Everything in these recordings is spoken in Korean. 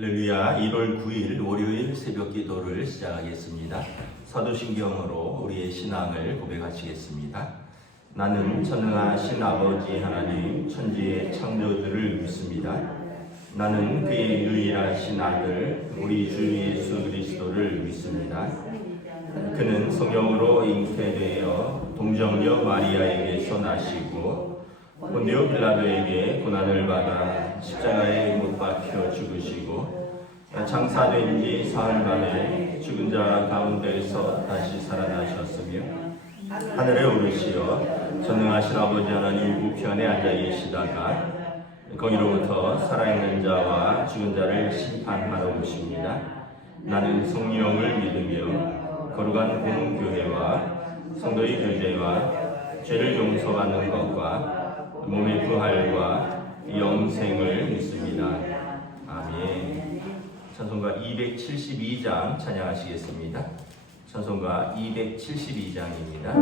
할렐루야. 1월 9일 월요일 새벽 기도를 시작하겠습니다. 사도신경으로 우리의 신앙을 고백하시겠습니다. 나는 전능하신 아버지 하나님 천지의 창조주를 믿습니다. 나는 그의 유일하신 아들 우리 주 예수 그리스도를 믿습니다. 그는 성령으로 잉태되어 동정녀 마리아에게서 나시고 본디오 빌라도에게 고난을 받아 십자가에 못 박혀 죽으시고 장사된 지 사흘 만에 죽은 자 가운데에서 다시 살아나셨으며 하늘에 오르시어 전능하신 아버지 하나님 우편에 앉아 계시다가 거기로부터 살아있는 자와 죽은 자를 심판하러 오십니다. 나는 성령을 믿으며 거룩한 공교회와 성도의 교제와 죄를 용서받는 것과 몸의 부활과 영생을 믿습니다. 아멘. 찬송가 272장 찬양하시겠습니다. 찬송가 272장입니다.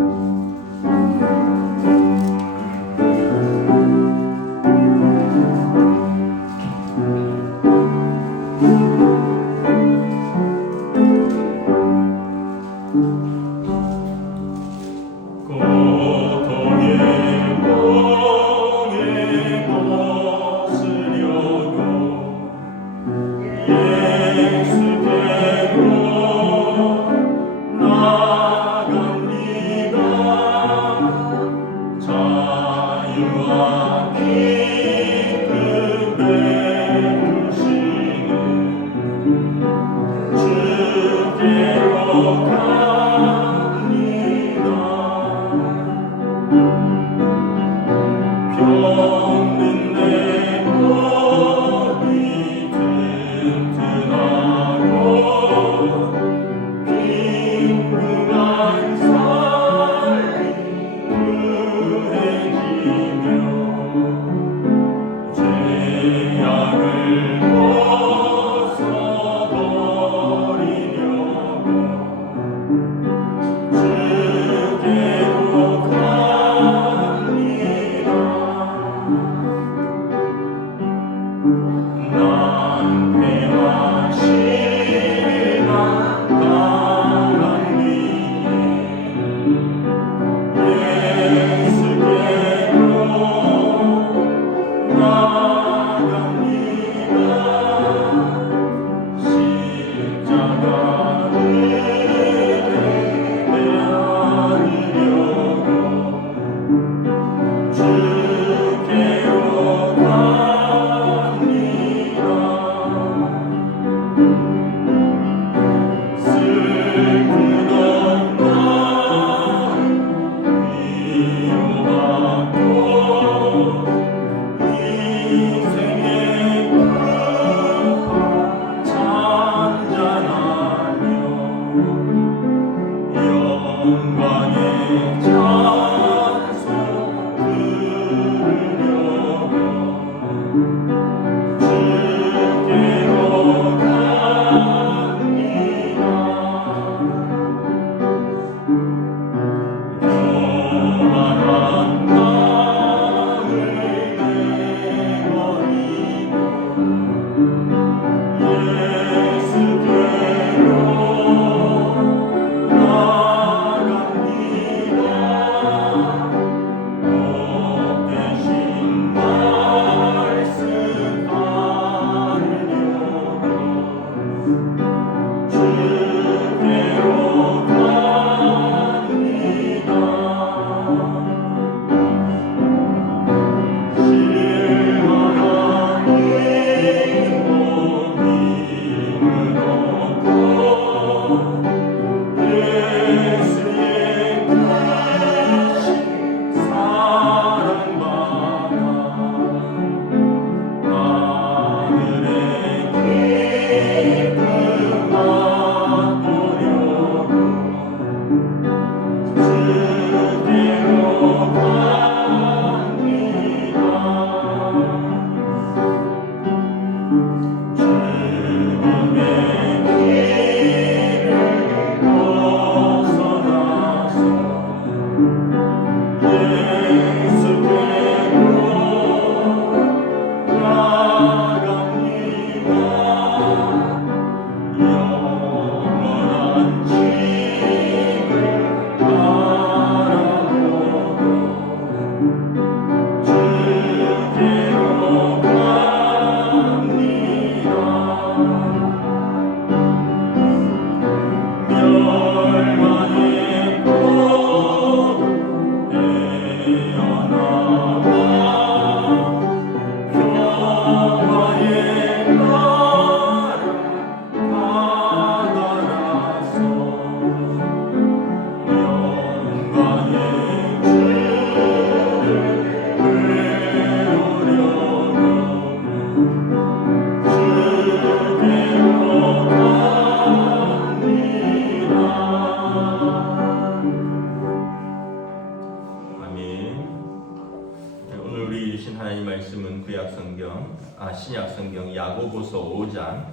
야고보서 5장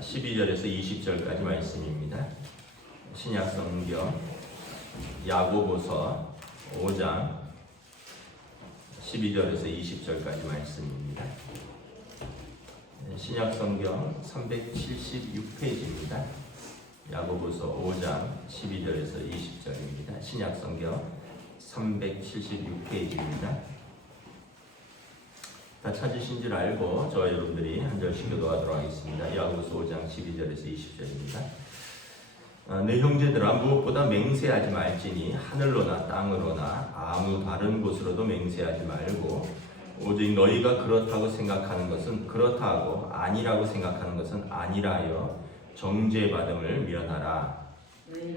12절에서 20절까지 말씀입니다. 신약 성경 야고보서 5장 12절에서 20절까지 말씀입니다. 신약 성경 376페이지입니다. 야고보서 5장 12절에서 20절입니다. 신약 성경 376페이지입니다. 다 찾으신 줄 알고 저와 여러분들이 한 절씩 교도하도록 하겠습니다. 야고보서 5장 12절에서 20절입니다. 내 형제들아 무엇보다 맹세하지 말지니 하늘로나 땅으로나 아무 다른 곳으로도 맹세하지 말고 오직 너희가 그렇다고 생각하는 것은 그렇다고 아니라고 생각하는 것은 아니라 하여 정죄받음을 면하라.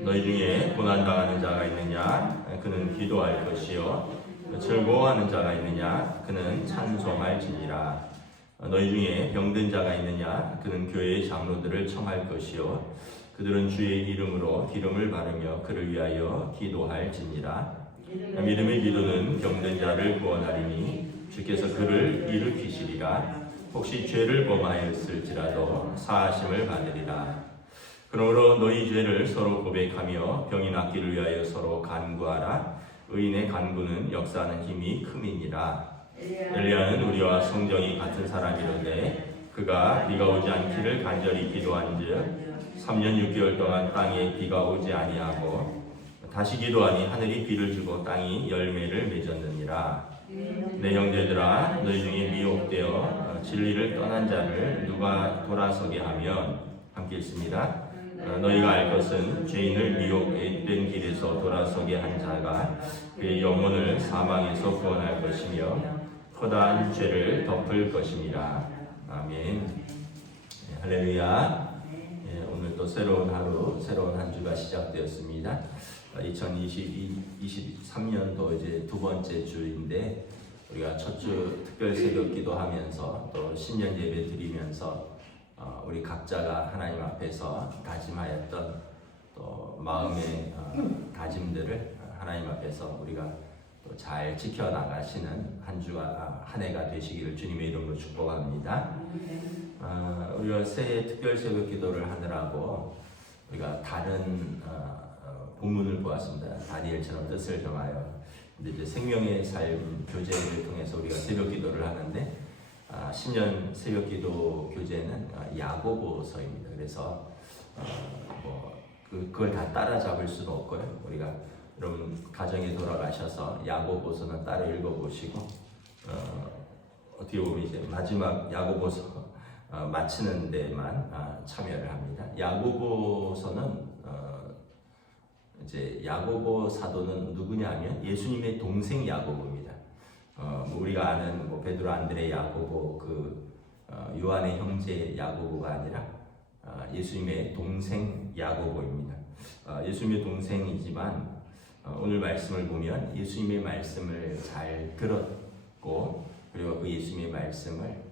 너희 중에 고난당하는 자가 있느냐 그는 기도할 것이요 즐거워하는 자가 있느냐 그는 찬송할지니라. 너희 중에 병든 자가 있느냐 그는 교회의 장로들을 청할 것이요 그들은 주의 이름으로 기름을 바르며 그를 위하여 기도할지니라. 믿음의 기도는 병든 자를 구원하리니 주께서 그를 일으키시리라. 혹시 죄를 범하였을지라도 사하심을 받으리라. 그러므로 너희 죄를 서로 고백하며 병이 낫기를 위하여 서로 간구하라. 의인의 간구는 역사하는 힘이 큼이니라. 엘리야는 우리와 성정이 같은 사람이로되 그가 비가 오지 않기를 간절히 기도한즉 3년 6개월 동안 땅에 비가 오지 아니하고 다시 기도하니 하늘이 비를 주고 땅이 열매를 맺었느니라. 내 형제들아 너희 중에 미혹되어 진리를 떠난 자를 누가 돌아서게 하면 함께 읽습니다. 너희가 알 것은 죄인을 미혹된 길에서 돌아서게 한 자가 그의 영혼을 사망에서 구원할 것이며 커다란 죄를 덮을 것입니다. 아멘. 할렐루야. 오늘 또 새로운 하루, 새로운 한 주가 시작되었습니다. 2023년도 이제 두 번째 주인데 우리가 첫 주 특별 새벽 기도하면서 또 신년 예배 드리면서 우리 각자가 하나님 앞에서 다짐하였던 또 마음의 다짐들을 하나님 앞에서 우리가 또 잘 지켜나가시는 한 주가 한 해가 되시기를 주님의 이름으로 축복합니다. 우리가 새해 특별 새벽 기도를 하느라고 우리가 다른 본문을 보았습니다. 다니엘처럼 뜻을 정하여. 근데 이제 생명의 삶 교재를 통해서 우리가 새벽 기도를 하는데 신년 새벽 기도 교재는 야고보서입니다. 그래서 그걸 다 따라잡을 수는 없고요. 우리가 여러분 가정에 돌아가셔서 야고보서는 따로 읽어보시고 어떻게 보면 이제 마지막 야고보서 마치는 데만 참여를 합니다. 야고보서는 이제 야고보 사도는 누구냐면 예수님의 동생 야고보입니다. 우리가 아는 베드로, 안드레, 야고보 요한의 형제 야고보가 아니라 예수님의 동생 야고보입니다. 예수님의 동생이지만 오늘 말씀을 보면 예수님의 말씀을 잘 들었고 그리고 그 예수님의 말씀을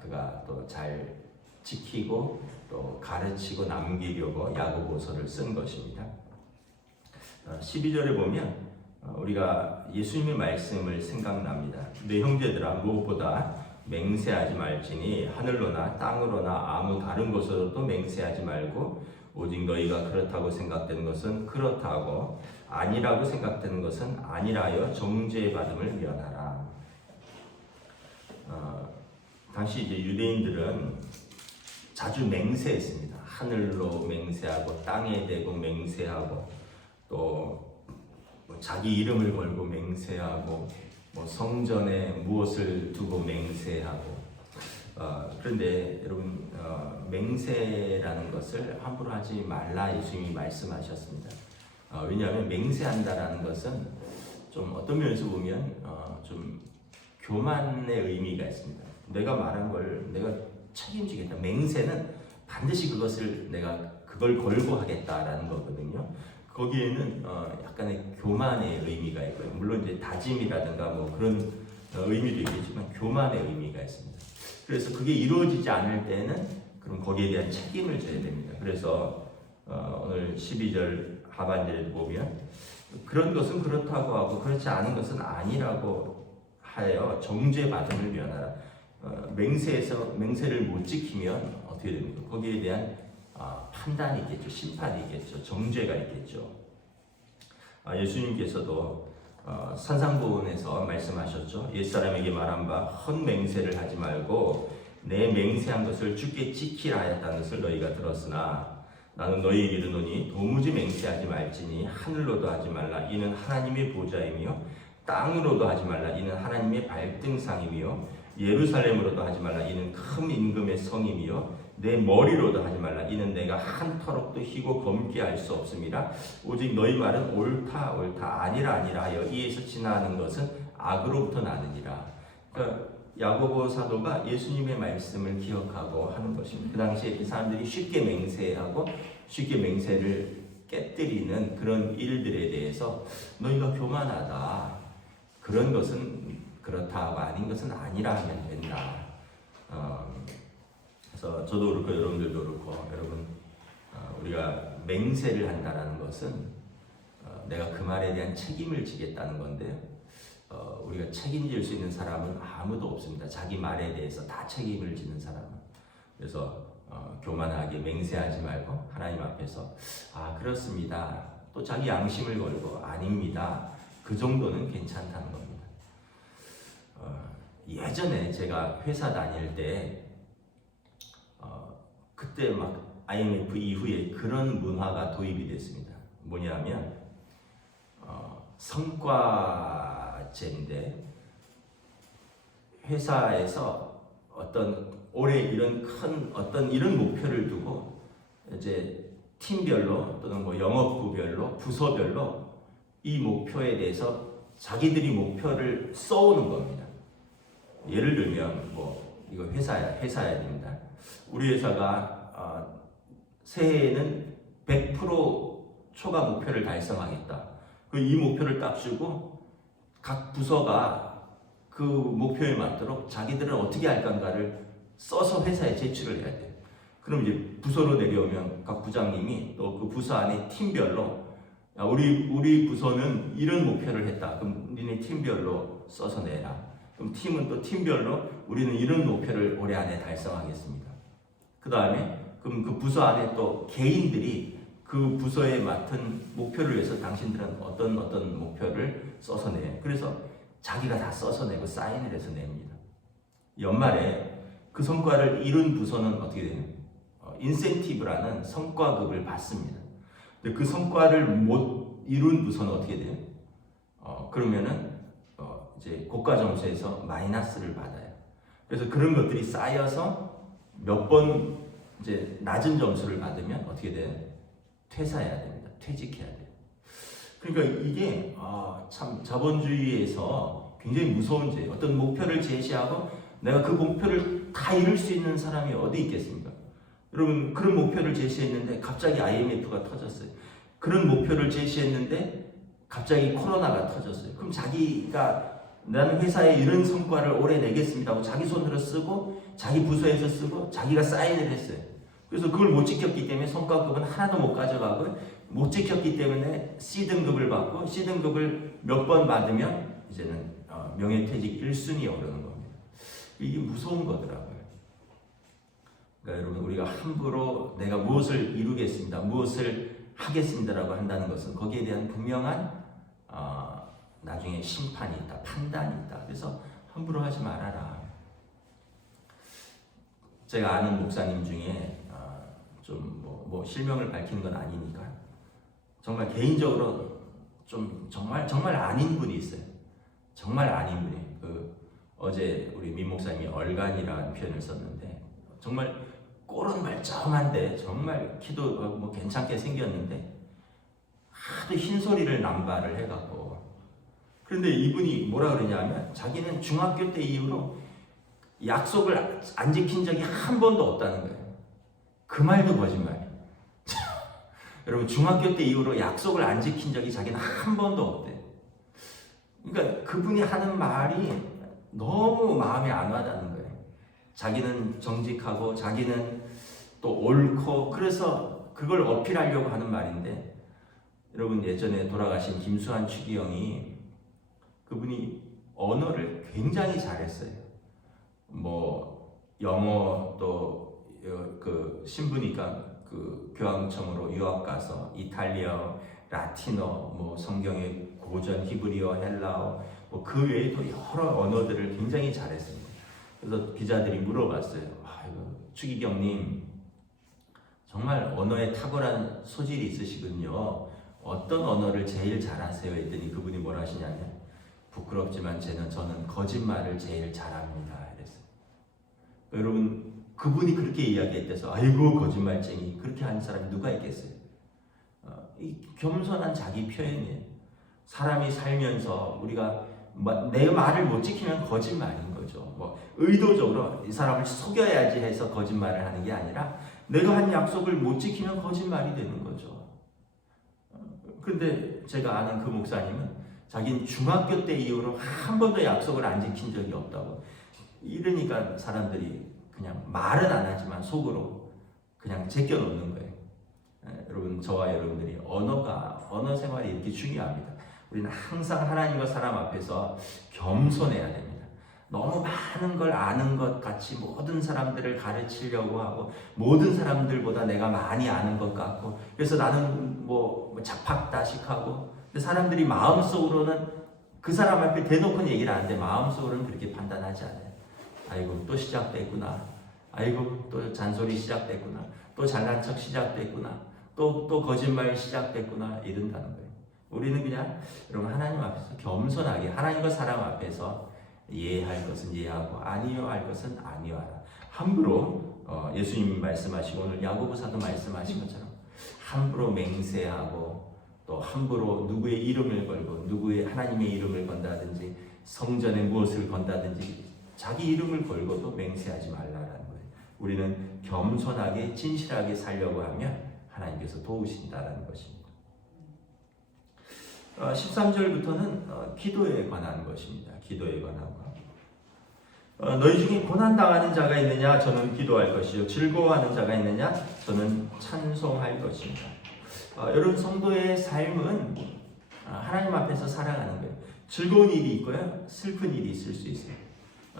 그가 또 잘 지키고 또 가르치고 남기려고 야고보서를 쓴 것입니다. 12절에 보면 우리가 예수님의 말씀을 생각납니다. 내 형제들아 무엇보다 맹세하지 말지니 하늘로나 땅으로나 아무 다른 곳으로도 맹세하지 말고 오직 너희가 그렇다고 생각되는 것은 그렇다고 아니라고 생각되는 것은 아니라 하여 정죄받음을 면하라. 당시 이제 유대인들은 자주 맹세했습니다. 하늘로 맹세하고 땅에 대고 맹세하고 또 자기 이름을 걸고 맹세하고 성전에 무엇을 두고 맹세하고 그런데 여러분 맹세라는 것을 함부로 하지 말라 예수님이 말씀하셨습니다. 왜냐하면 맹세한다라는 것은 좀 어떤 면에서 보면 좀 교만의 의미가 있습니다. 내가 말한 걸 내가 책임지겠다. 맹세는 반드시 그걸 걸고 하겠다라는 거거든요. 거기에는 약간의 교만의 의미가 있고요. 물론 이제 다짐이라든가 그런 의미도 있겠지만 교만의 의미가 있습니다. 그래서 그게 이루어지지 않을 때는 그럼 거기에 대한 책임을 져야 됩니다. 그래서 오늘 12절 하반절에 보면 그런 것은 그렇다고 하고 그렇지 않은 것은 아니라고 하여 정죄받음을 면하라. 맹세를 못 지키면 어떻게 됩니까? 거기에 대한 판단이 있겠죠, 심판이 있겠죠, 정죄가 있겠죠. 예수님께서도 산상보훈에서 말씀하셨죠. 옛사람에게 말한 바 헛맹세를 하지 말고 내 맹세한 것을 주께 지키라 하였다는 것을 너희가 들었으나 나는 너희에게 이르노니 도무지 맹세하지 말지니 하늘로도 하지 말라 이는 하나님의 보좌이며 땅으로도 하지 말라 이는 하나님의 발등상이며 예루살렘으로도 하지 말라 이는 큰 임금의 성이며 내 머리로도 하지 말라 이는 내가 한터럭도 희고 검게 할 수 없음이라 오직 너희 말은 옳다 아니라 하여 이에서 지나는 것은 악으로부터 나느니라. 그러니까 야고보 사도가 예수님의 말씀을 기억하고 하는 것입니다. 그 당시에 그 사람들이 쉽게 맹세하고 쉽게 맹세를 깨뜨리는 그런 일들에 대해서 너희가 교만하다, 그런 것은 그렇다, 아닌 것은 아니라 하면 된다. 그래서 저도 그렇고 여러분들도 그렇고, 여러분 우리가 맹세를 한다는 것은 내가 그 말에 대한 책임을 지겠다는 건데요. 우리가 책임질 수 있는 사람은 아무도 없습니다. 자기 말에 대해서 다 책임을 지는 사람은. 그래서 교만하게 맹세하지 말고 하나님 앞에서 그렇습니다, 또 자기 양심을 걸고 아닙니다, 그 정도는 괜찮다는 겁니다. 예전에 제가 회사 다닐 때 그때 막 IMF 이후에 그런 문화가 도입이 됐습니다. 뭐냐면 성과제인데 회사에서 어떤 올해 이런 이런 목표를 두고 이제 팀별로 또는 뭐 영업부별로 부서별로 이 목표에 대해서 자기들이 목표를 써오는 겁니다. 예를 들면 뭐 이거 회사야 됩니다. 우리 회사가 새해에는 100% 초과 목표를 달성하겠다. 이 목표를 딱 주고 각 부서가 그 목표에 맞도록 자기들은 어떻게 할 건가를 써서 회사에 제출을 해야 돼요. 그럼 이제 부서로 내려오면 각 부장님이 또 그 부서 안에 팀별로 우리 부서는 이런 목표를 했다. 그럼 니네 팀별로 써서 내라. 그럼 팀은 또 팀별로 우리는 이런 목표를 올해 안에 달성하겠습니다. 그 다음에 그럼 그 부서 안에 또 개인들이 그 부서에 맡은 목표를 위해서 당신들은 어떤 목표를 써서 내요. 그래서 자기가 다 써서 내고 사인을 해서 냅니다. 연말에 그 성과를 이룬 부서는 어떻게 되냐? 인센티브라는 성과급을 받습니다. 근데 그 성과를 못 이룬 부서는 어떻게 돼요? 그러면은 이제 고가 점수에서 마이너스를 받아요. 그래서 그런 것들이 쌓여서 몇 번 이제 낮은 점수를 받으면 어떻게 돼요? 퇴사해야 됩니다. 퇴직해야 돼요. 그러니까 이게 참 자본주의에서 굉장히 무서운 죄예요. 어떤 목표를 제시하고 내가 그 목표를 다 이룰 수 있는 사람이 어디 있겠습니까? 여러분 그런 목표를 제시했는데 갑자기 IMF가 터졌어요. 그런 목표를 제시했는데 갑자기 코로나가 터졌어요. 그럼 자기가 나는 회사에 이런 성과를 올해 내겠습니다 하고 자기 손으로 쓰고 자기 부서에서 쓰고 자기가 사인을 했어요. 그래서 그걸 못 지켰기 때문에 성과급은 하나도 못 가져가고 못 지켰기 때문에 C등급을 받고 C등급을 몇 번 받으면 이제는 명예퇴직 1순위에 오르는 겁니다. 이게 무서운 거더라고요. 그러니까 여러분 우리가 함부로 내가 무엇을 이루겠습니다, 무엇을 하겠습니다라고 한다는 것은 거기에 대한 분명한 나중에 심판이 있다, 판단이 있다. 그래서 함부로 하지 말아라. 제가 아는 목사님 중에 좀 뭐 실명을 밝히는 건 아니니까 정말 개인적으로 좀 정말 아닌 분이 있어요. 정말 아닌 분이. 어제 우리 민 목사님이 얼간이라는 표현을 썼는데 정말 꼴은 멀쩡한데 정말 키도 뭐 괜찮게 생겼는데 하도 흰소리를 남발을 해갖고, 그런데 이분이 뭐라 그러냐면 자기는 중학교 때 이후로 약속을 안 지킨 적이 한 번도 없다는 거예요. 그 말도 거짓말이에요. 여러분 중학교 때 이후로 약속을 안 지킨 적이 자기는 한 번도 없대요. 그러니까 그분이 하는 말이 너무 마음에 안 와닿는 거예요. 자기는 정직하고 자기는 또 옳고 그래서 그걸 어필하려고 하는 말인데, 여러분 예전에 돌아가신 김수환 추기경이 그분이 언어를 굉장히 잘했어요. 뭐 영어 또 그 신부니까 그 교황청으로 유학 가서 이탈리아, 라틴어, 뭐 성경의 고전 히브리어, 헬라어, 뭐 그 외에도 여러 언어들을 굉장히 잘했습니다. 그래서 기자들이 물어봤어요. 아이고, 추기경님 정말 언어에 탁월한 소질이 있으시군요. 어떤 언어를 제일 잘하세요? 했더니 그분이 뭘 하시냐면 부끄럽지만 저는 거짓말을 제일 잘합니다. 이랬어요. 여러분 그분이 그렇게 이야기했대서 아이고 거짓말쟁이 그렇게 하는 사람이 누가 있겠어요? 이 겸손한 자기 표현이에요. 사람이 살면서 우리가 내 말을 못 지키면 거짓말인 거죠. 뭐 의도적으로 이 사람을 속여야지 해서 거짓말을 하는 게 아니라 내가 한 약속을 못 지키면 거짓말이 되는 거죠. 근데 제가 아는 그 목사님은 자기는 중학교 때 이후로 한 번도 약속을 안 지킨 적이 없다고. 이러니까 사람들이 그냥 말은 안 하지만 속으로 그냥 제껴놓는 거예요. 여러분 저와 여러분들이 언어 생활이 이렇게 중요합니다. 우리는 항상 하나님과 사람 앞에서 겸손해야 됩니다. 너무 많은 걸 아는 것 같이 모든 사람들을 가르치려고 하고 모든 사람들보다 내가 많이 아는 것 같고 그래서 나는 뭐 자팍다식하고 근데 사람들이 마음속으로는 그 사람 앞에 대놓고는 얘기를 하는데 마음속으로는 그렇게 판단하지 않아요. 아이고 또 시작됐구나. 아이고 또 잔소리 시작됐구나. 또 잘난 척 시작됐구나. 또 거짓말 시작됐구나. 이런다는 거예요. 우리는 그냥 여러분 하나님 앞에서 겸손하게 하나님과 사람 앞에서 예할 것은 예하고 아니요할 것은 아니요하라. 함부로 예수님이 말씀하시고 오늘 야고보사도 말씀하신 것처럼 함부로 맹세하고 또 함부로 누구의 이름을 걸고 누구의 하나님의 이름을 건다든지 성전에 무엇을 건다든지 자기 이름을 걸고도 맹세하지 말라라는 거예요. 우리는 겸손하게 진실하게 살려고 하면 하나님께서 도우신다라는 것입니다. 13절부터는 기도에 관한 것입니다. 기도에 관한 것. 너희 중에 고난당하는 자가 있느냐? 저는 기도할 것이요. 즐거워하는 자가 있느냐? 저는 찬송할 것입니다. 여러분 성도의 삶은 하나님 앞에서 살아가는 거예요. 즐거운 일이 있고요. 슬픈 일이 있을 수 있어요.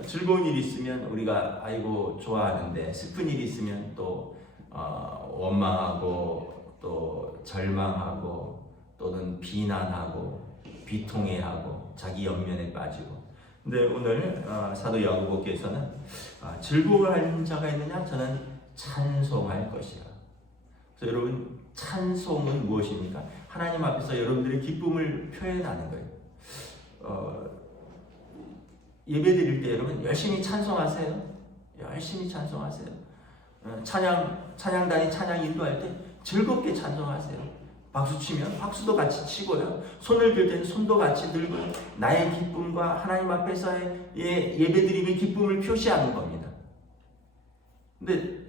즐거운 일이 있으면 우리가 아이고 좋아하는데 슬픈 일이 있으면 또 원망하고 또 절망하고 또는 비난하고 비통해하고 자기 연면에 빠지고 근데 오늘 사도 야고보께서는 즐거워하는 자가 있느냐? 저는 찬송할 것이라. 그래서 여러분 찬송은 무엇입니까? 하나님 앞에서 여러분들의 기쁨을 표현하는 거예요. 예배 드릴 때 여러분 열심히 찬송하세요. 열심히 찬송하세요. 찬양단이 찬양 인도할 때 즐겁게 찬송하세요. 박수 치면 박수도 같이 치고요. 손을 들 때는 손도 같이 들고 나의 기쁨과 하나님 앞에서의 예배드림의 기쁨을 표시하는 겁니다. 근데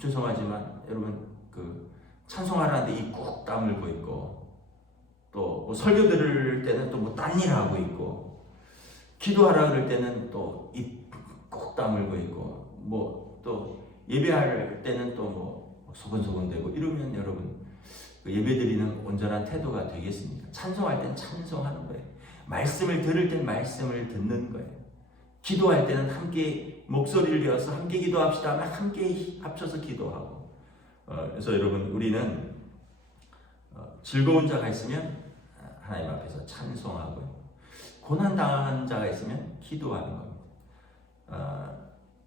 죄송하지만 여러분 그 찬송하라는데 입 꾹 다물고 있고 또 뭐 설교 들을 때는 또 뭐 딴 일 하고 있고 기도하라 그럴 때는 또 입 꾹 다물고 있고 뭐 또 예배할 때는 또 뭐 소곤소곤대고 이러면 여러분 그 예배드리는 온전한 태도가 되겠습니다. 찬송할 땐 찬송하는 거예요. 말씀을 들을 땐 말씀을 듣는 거예요. 기도할 때는 함께 목소리를 내어서 함께 기도합시다 하면 함께 합쳐서 기도하고 그래서 여러분 우리는 즐거운 자가 있으면 하나님 앞에서 찬송하고요. 고난당한 자가 있으면 기도하는 겁니다.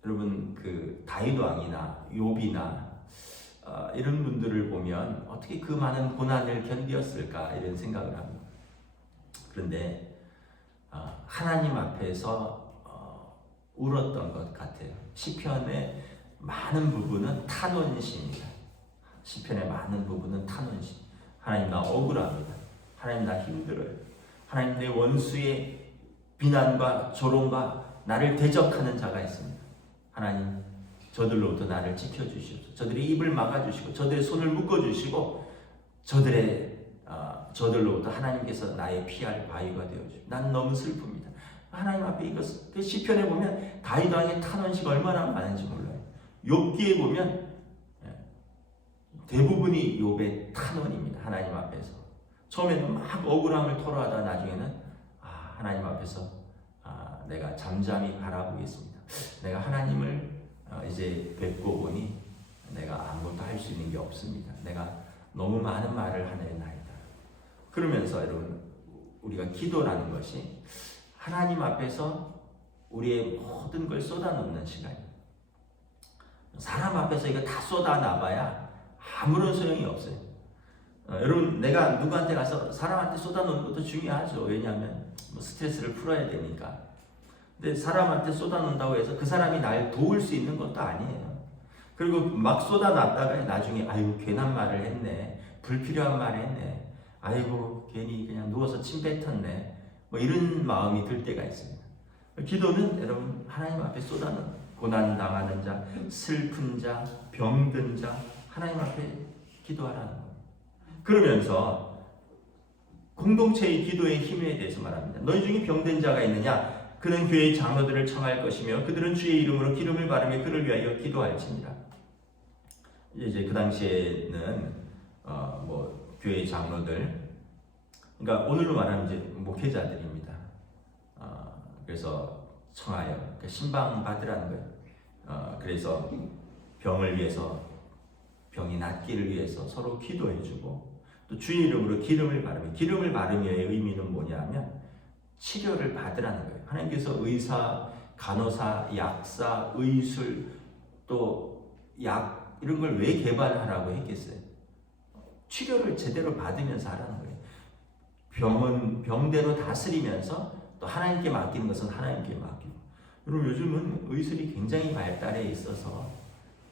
여러분 그 다윗 왕이나 욥이나 이런 분들을 보면 어떻게 그 많은 고난을 견디었을까 이런 생각을 합니다. 그런데 하나님 앞에서 울었던 것 같아요. 시편의 많은 부분은 탄원시입니다. 시편의 많은 부분은 탄원시. 하나님 나 억울합니다. 하나님 나 힘들어요. 하나님 내 원수의 비난과 조롱과 나를 대적하는 자가 있습니다. 하나님 저들로부터 나를 지켜주시옵소서. 저들의 입을 막아주시고 저들의 손을 묶어주시고 저들로부터 하나님께서 나의 피할 바위가 되어주시고 난 너무 슬픕니다. 하나님 앞에 이것 그 시편에 보면 다윗 왕의 탄원시가 얼마나 많은지 몰라요. 욥기에 보면 대부분이 욥의 탄원입니다. 하나님 앞에서 처음에는 막 억울함을 토로하다 나중에는 하나님 앞에서 내가 잠잠히 바라보겠습니다. 내가 하나님을 이제 뵙고 보니 내가 아무것도 할 수 있는 게 없습니다. 내가 너무 많은 말을 하네나이다. 그러면서 여러분, 우리가 기도라는 것이 하나님 앞에서 우리의 모든 걸 쏟아놓는 시간이에요. 사람 앞에서 이거 다 쏟아놔봐야 아무런 소용이 없어요. 여러분, 내가 누구한테 가서 사람한테 쏟아놓는 것도 중요하죠. 왜냐하면 스트레스를 풀어야 되니까. 근데 사람한테 쏟아놓는다고 해서 그 사람이 날 도울 수 있는 것도 아니에요. 그리고 막 쏟아놨다가 나중에 아이고 괜한 말을 했네, 불필요한 말을 했네, 아이고 괜히 그냥 누워서 침 뱉었네, 뭐 이런 마음이 들 때가 있습니다. 기도는 여러분, 하나님 앞에 쏟아놓는, 고난당하는 자, 슬픈 자, 병든 자, 하나님 앞에 기도하라는 거예요. 그러면서 공동체의 기도의 힘에 대해서 말합니다. 너희 중에 병든 자가 있느냐? 그는 교회의 장로들을 청할 것이며 그들은 주의 이름으로 기름을 바르며 그를 위하여 기도할지니라. 이제 그 당시에는 교회 장로들, 그러니까 오늘로 말하면 이제 목회자들입니다. 그래서 청하여, 그러니까 신방 받으라는 거예요. 그래서 병을 위해서, 병이 낫기를 위해서 서로 기도해주고, 또 주의 이름으로 기름을 바르며, 기름을 바르며의 의미는 뭐냐면 치료를 받으라는 거예요. 하나님께서 의사, 간호사, 약사, 의술, 또 약 이런 걸 왜 개발하라고 했겠어요? 치료를 제대로 받으면서 하라는 거예요. 병은 병대로 다스리면서 또 하나님께 맡기는 것은 하나님께 맡기고. 여러분, 요즘은 의술이 굉장히 발달해 있어서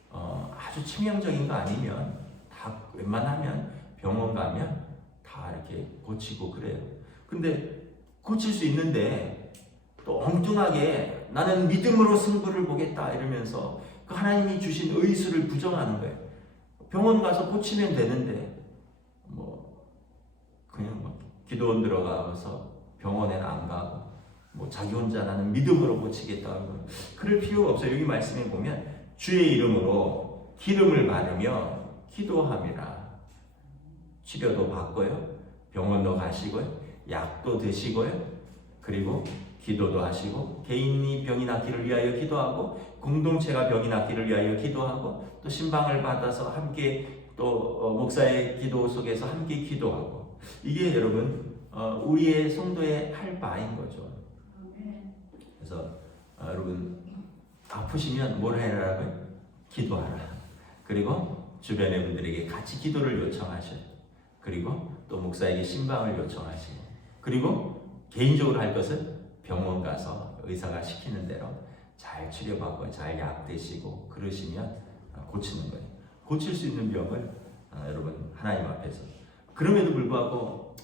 아주 치명적인 거 아니면 다 웬만하면 병원 가면 다 이렇게 고치고 그래요. 근데 고칠 수 있는데 또 엉뚱하게 나는 믿음으로 승부를 보겠다 이러면서 그 하나님이 주신 의술을 부정하는 거예요. 병원 가서 고치면 되는데 그냥 기도원 들어가서 병원에는 안 가고 자기 혼자 나는 믿음으로 고치겠다고, 그럴 필요가 없어요. 여기 말씀에 보면 주의 이름으로 기름을 바르며 기도함이라. 치료도 받고요, 병원도 가시고요, 약도 드시고요, 그리고 기도도 하시고, 개인이 병이 낫기를 위하여 기도하고, 공동체가 병이 낫기를 위하여 기도하고, 또 신방을 받아서 함께 또 목사의 기도 속에서 함께 기도하고. 이게 여러분 우리의 성도의 할 바인 거죠. 그래서 여러분 아프시면 뭘 해라고요? 기도하라. 그리고 주변의 분들에게 같이 기도를 요청하셔요. 그리고 또 목사에게 신방을 요청하시고, 그리고 개인적으로 할 것은 병원 가서 의사가 시키는 대로 잘 치료받고 잘 약 드시고 그러시면 고치는 거예요. 고칠 수 있는 병을 여러분 하나님 앞에서. 그럼에도 불구하고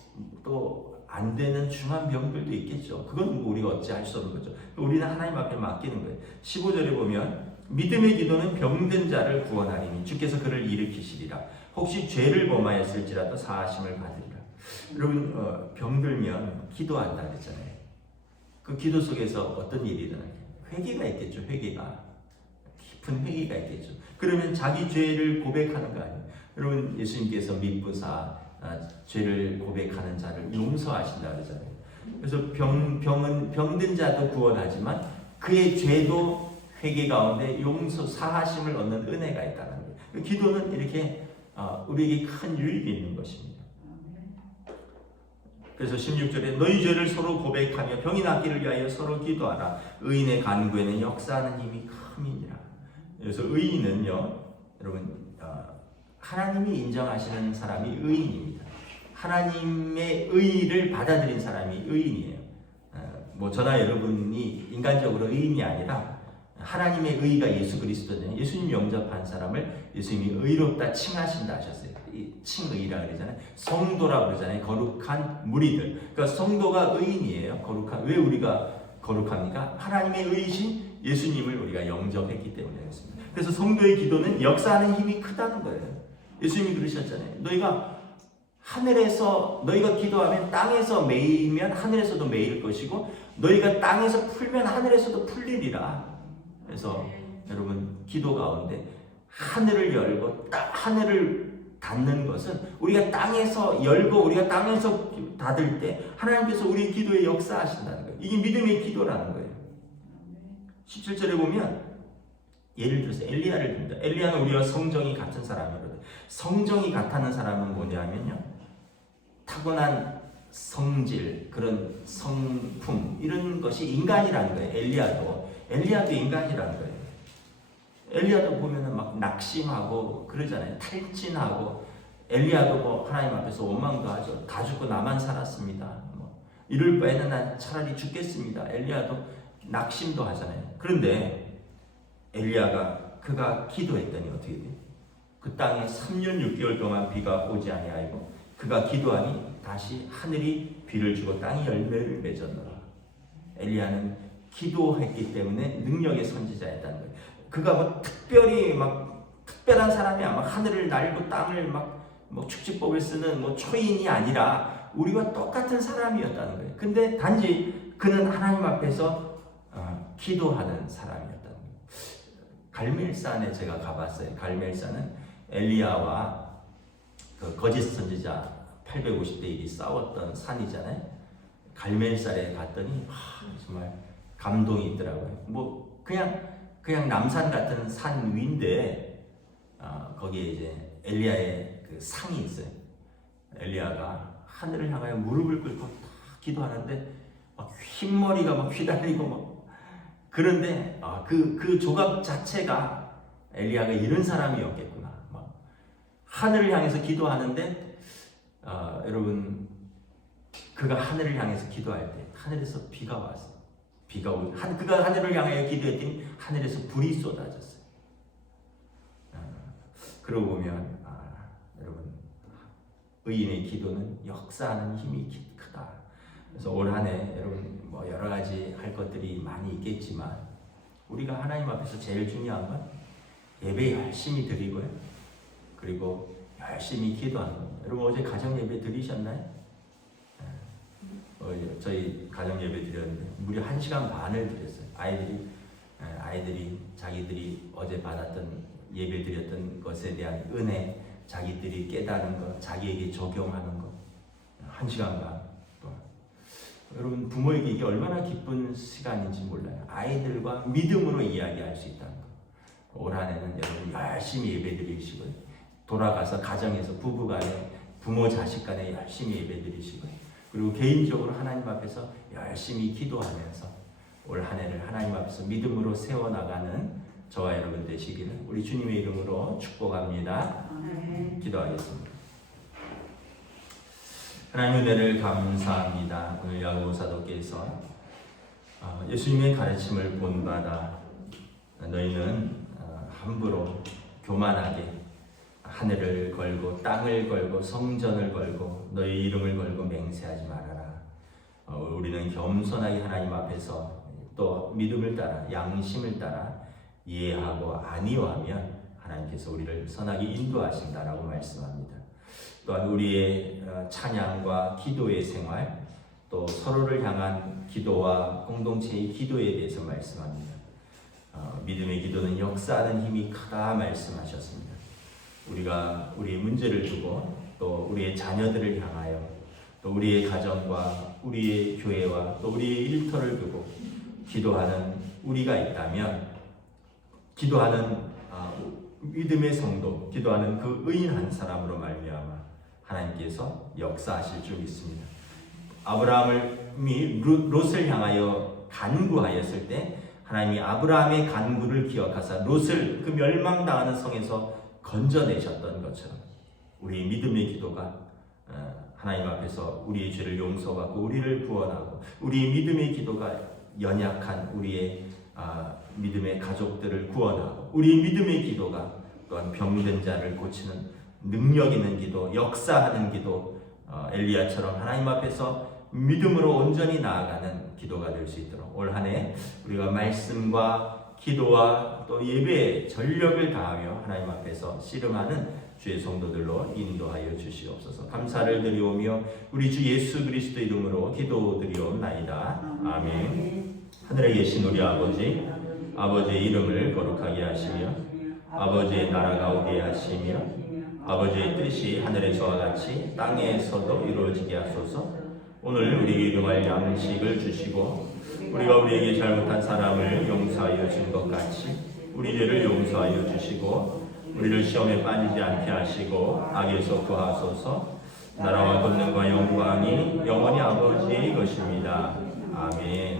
또 안 되는 중한 병들도 있겠죠. 그건 우리가 어찌할 수 없는 거죠. 우리는 하나님 앞에 맡기는 거예요. 15절에 보면 믿음의 기도는 병든 자를 구원하리니 주께서 그를 일으키시리라. 혹시 죄를 범하였을지라도 사하심을 받으리라. 여러분 병들면 기도한다 그랬잖아요. 그 기도 속에서 어떤 일이 일어나요? 회개가 있겠죠. 회개가, 깊은 회개가 있겠죠. 그러면 자기 죄를 고백하는 거 아니에요. 여러분 예수님께서 미쁘사 죄를 고백하는 자를 용서하신다 그러잖아요. 그래서 병든 자도 구원하지만 그의 죄도 회개 가운데 용서, 사하심을 얻는 은혜가 있다는 거예요. 기도는 이렇게 우리에게 큰 유익이 있는 것입니다. 그래서 16절에 너희 죄를 서로 고백하며 병이 낫기를 위하여 서로 기도하라. 의인의 간구에는 역사하는 힘이 큼이니라. 그래서 의인은요, 여러분 하나님이 인정하시는 사람이 의인입니다. 하나님의 의를 받아들인 사람이 의인이에요. 저나 여러분이 인간적으로 의인이 아니라 하나님의 의가 예수 그리스도잖아요. 예수님 영접한 사람을 예수님이 의롭다 칭하신다 하셨어요. 칭의라 그러잖아요. 성도라 그러잖아요. 거룩한 무리들. 그러니까 성도가 의인이에요. 거룩한. 왜 우리가 거룩합니까? 하나님의 의이신 예수님을 우리가 영접했기 때문에 그렇습니다. 그래서 성도의 기도는 역사하는 힘이 크다는 거예요. 예수님이 그러셨잖아요. 너희가 기도하면 땅에서 메이면 하늘에서도 메일 것이고, 너희가 땅에서 풀면 하늘에서도 풀리리라. 그래서 여러분 기도 가운데 하늘을 열고 하늘을 닫는 것은 우리가 땅에서 열고 우리가 땅에서 닫을 때 하나님께서 우리 기도에 역사하신다는 거예요. 이게 믿음의 기도라는 거예요. 17절에 보면 예를 들어서 엘리야를 듭니다. 엘리야는 우리와 성정이 같은 사람이거든요. 성정이 같다는 사람은 뭐냐면요, 타고난 성질, 그런 성품, 이런 것이 인간이라는 거예요. 엘리야도 인간이라는 거예요. 엘리야도 보면은 막 낙심하고 그러잖아요. 탈진하고. 엘리야도 뭐 하나님 앞에서 원망도 하죠. 다 죽고 나만 살았습니다. 뭐 이럴 바에는 난 차라리 죽겠습니다. 엘리야도 낙심도 하잖아요. 그런데 엘리야가 그가 기도했더니 어떻게 돼요? 그 땅에 3년 6개월 동안 비가 오지 아니하고 그가 기도하니 다시 하늘이 비를 주고 땅이 열매를 맺었노라. 엘리야는 기도했기 때문에 능력의 선지자였다는 거예요. 그가 뭐 특별히 막 특별한 사람이 아마 하늘을 날고 땅을 막 뭐 축지법을 쓰는 뭐 초인이 아니라 우리와 똑같은 사람이었다는 거예요. 근데 단지 그는 하나님 앞에서 기도하는 사람이었다는 거예요. 갈멜산에 제가 가봤어요. 갈멜산은 엘리야와 그 거짓 선지자 850대 1이 싸웠던 산이잖아요. 갈멜산에 갔더니 정말 감동이 있더라고요. 뭐 그냥 남산 같은 산 위인데 거기에 이제 엘리야의 그 상이 있어요. 엘리야가 하늘을 향하여 무릎을 꿇고 딱 기도하는데 막 흰머리가 막 휘날리고 막 그런데 그 조각 자체가 엘리야가 이런 사람이었겠구나. 막 하늘을 향해서 기도하는데 여러분, 그가 하늘을 향해서 기도할 때 하늘에서 비가 왔어요. 그가 하늘을 향하여 기도했더니 하늘에서 불이 쏟아졌어요. 그러고 보면 여러분, 의인의 기도는 역사하는 힘이 크다. 그래서 올 한 해 여러분 뭐 여러 가지 할 것들이 많이 있겠지만 우리가 하나님 앞에서 제일 중요한 건 예배 열심히 드리고요. 그리고 열심히 기도하는 겁니다. 여러분 어제 가정 예배 드리셨나요? 저희 가정 예배 드렸는데 무려 1시간 반을 드렸어요. 아이들이 자기들이 어제 받았던 예배 드렸던 것에 대한 은혜, 자기들이 깨달은 것, 자기에게 적용하는 것, 1시간 반 동안. 여러분 부모에게 이게 얼마나 기쁜 시간인지 몰라요. 아이들과 믿음으로 이야기할 수 있다는 것. 올 한 해는 여러분 열심히 예배 드리시고요. 돌아가서 가정에서 부부간에, 부모 자식 간에 열심히 예배 드리시고요. 그리고 개인적으로 하나님 앞에서 열심히 기도하면서 올 한 해를 하나님 앞에서 믿음으로 세워나가는 저와 여러분 되시기를 우리 주님의 이름으로 축복합니다. 기도하겠습니다. 하나님 은혜를 감사합니다. 오늘 야고보 사도께서 예수님의 가르침을 본받아 너희는 함부로 교만하게 하늘을 걸고 땅을 걸고 성전을 걸고 너희 이름을 걸고 맹세하지 말아라. 우리는 겸손하게 하나님 앞에서 또 믿음을 따라 양심을 따라 이해하고 안위하면 하나님께서 우리를 선하게 인도하신다라고 말씀합니다. 또한 우리의 찬양과 기도의 생활, 또 서로를 향한 기도와 공동체의 기도에 대해서 말씀합니다. 믿음의 기도는 역사하는 힘이 크다 말씀하셨습니다. 우리가 우리의 문제를 두고 또 우리의 자녀들을 향하여 또 우리의 가정과 우리의 교회와 또 우리의 일터를 두고 기도하는 우리가 있다면 기도하는 믿음의 성도, 기도하는 그 의인 한 사람으로 말미암아 하나님께서 역사하실 줄 믿습니다. 아브라함이 롯을 향하여 간구하였을 때 하나님이 아브라함의 간구를 기억하사 롯을 그 멸망당하는 성에서 건져내셨던 것처럼 우리의 믿음의 기도가 하나님 앞에서 우리의 죄를 용서받고 우리를 구원하고 우리의 믿음의 기도가 연약한 우리의 믿음의 가족들을 구원하고 우리의 믿음의 기도가 또한 병든 자를 고치는 능력 있는 기도, 역사하는 기도, 엘리야처럼 하나님 앞에서 믿음으로 온전히 나아가는 기도가 될 수 있도록 올 한 해 우리가 말씀과 기도와 또 예배에 전력을 다하며 하나님 앞에서 씨름하는 주의 성도들로 인도하여 주시옵소서. 감사를 드리오며 우리 주 예수 그리스도 이름으로 기도드리옵나이다. 아멘. 하늘에 계신 우리 아버지의 이름을 거룩하게 하시며 아버지의 나라가 오게 하시며 아버지의 뜻이 하늘에서와 같이 땅에서도 이루어지게 하소서. 오늘 우리에게 일용할 양식을 주시고 우리가 우리에게 잘못한 사람을 용서하여 준 것 같이 우리 죄를 용서하여 주시고 우리를 시험에 빠지지 않게 하시고 악에서 구하소서. 나라와 권능과 영광이 영원히 아버지의 것입니다. 아멘.